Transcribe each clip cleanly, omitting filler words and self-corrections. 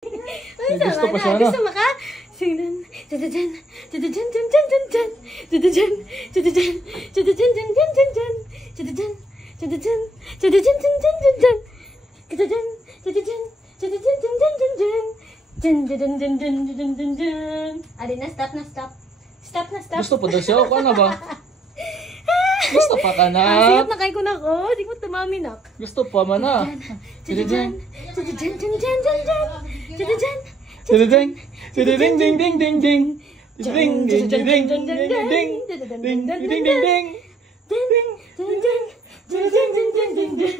Gusto pa siya na. Gusto mo ka? Singnan. Jajajan. Jajajan. Jajajan. Jajajan. Jajajan. Jajajan. Jajajan. Jajajan. Jajajan. Jajajan. Jajajan. Jajajan. Jajajan. Jajajan. Jajajan. Jan jan jan jan jan jan jan. Adi na, stop na, stop. Stop na, stop. Gusto pa daw siya. O na ba? Gusto pa ka na. Sigat na kay ko na ko. Di ko tumami nak. Gusto pa man na. Jajajan. Jajajan. Jajajan. Jajajan. Jajajan. Ding ding ding ding ding ding. Ding ding ding ding ding ding. Ding ding ding ding.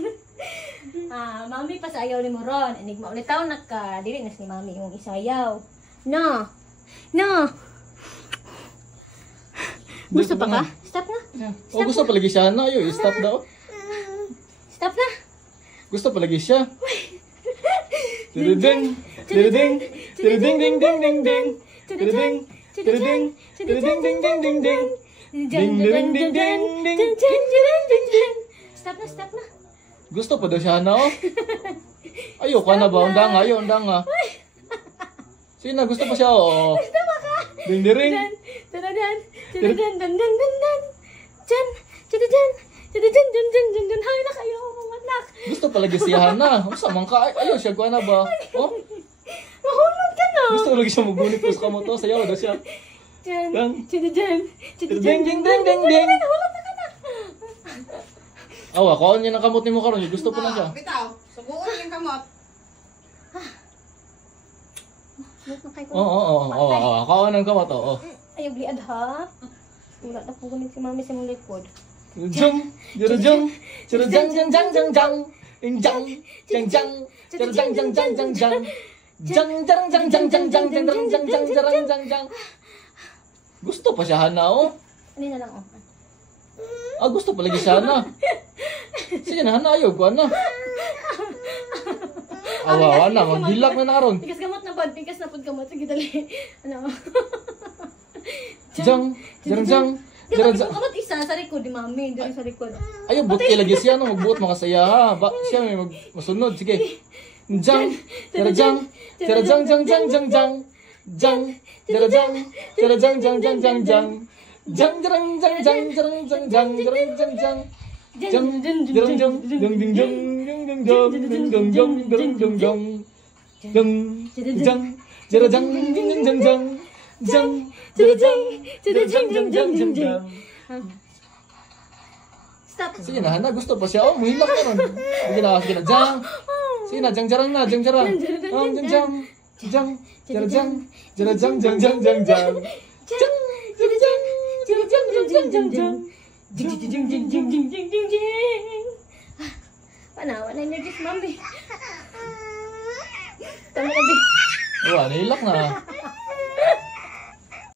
Mami pa sayaw ni mo ron. Enigma ulit taon naka. Dili na si mami yung isayaw. No. No. Gusto pa ka? Stop na. O gusto pa lagi siya na. Ayo, stop daw. Stop na. Gusto pa lagi siya. Ding ding ding ding ding ding ding ding ding. Ding ding ding ding ding ding ding ding. Ding ding ding ding ding. Stop na, stop na. Gusto pa daw siya na. Ayo ka na ba? Undang nga, ayo undang nga. Sige na, gusto pa siya. Oo. Gusto pa ka? Ding ding. Tadadan. Tadadan. Dan dan dan dan. Jan. Tadadan. Tadadan. Dan dan dan dan. Hay na kayo, anak. Gusto pa lagi siya na. Usa man ka? Ayo siya ka na ba? Oh. Mahulog ka na. Gusto lagi siya magunit ko sa kamo to. Sayaw daw siya. Jan. Dang. Tadadan. Ding ding ding ding ding. Awa, kaon niya ng kamot ni mo karon. Gusto pa na siya. Bitaw, subuon yung kamot. Oo. Kaon ng kamot. Oo. Ayaw bliad ha. Wala na po ganit si mami sa mong likod. Jung, jung, jung, jang jang jang jang jang. Jang, jang jang, jang jang jang jang jang jang. Jang jang jang jang jang jang jang jang jang jang jang jang. Gusto pa siya na oh. Ano na lang oh. Gusto pa lagi siya na. Sige na, ayaw ko na. Awa na, maghilak na naron. Pikas gamot na pod, pikas na pod gamot. Sige dali. Ano? Jang, jang jang. Jang jang. Kamot isa sa likod ni mami, dito sa likod. Ayaw, buot kay lagi siya no, magbuot makasaya ha. Siya may masunod, sige. Jang, jang jang. Jang jang jang jang jang jang. Jang, jang jang. Jang jang jang jang jang. Jang jang jang jang jang jang jang jang jang jang. Jang jang jang jang jang jang jang jang jang jang jang jang. Jang jang jang jang jang jang jang. Jang jang jang jang jang jang jang. Stop. Sige na, hana gusto pa siya. Oh, muhilak na ron. Sige na, sige na. Jang. Sige na, jang jarang na, jang jarang. Jang jang. Jang. Jang jang. Jang jang jang jang jang jang. Jang. Jang jang. Jang jang jang jang jang jang. Jing jing jing jing jing jing jing jing jing. Wala energy si mami. Tama na bi. Wah, nilak na.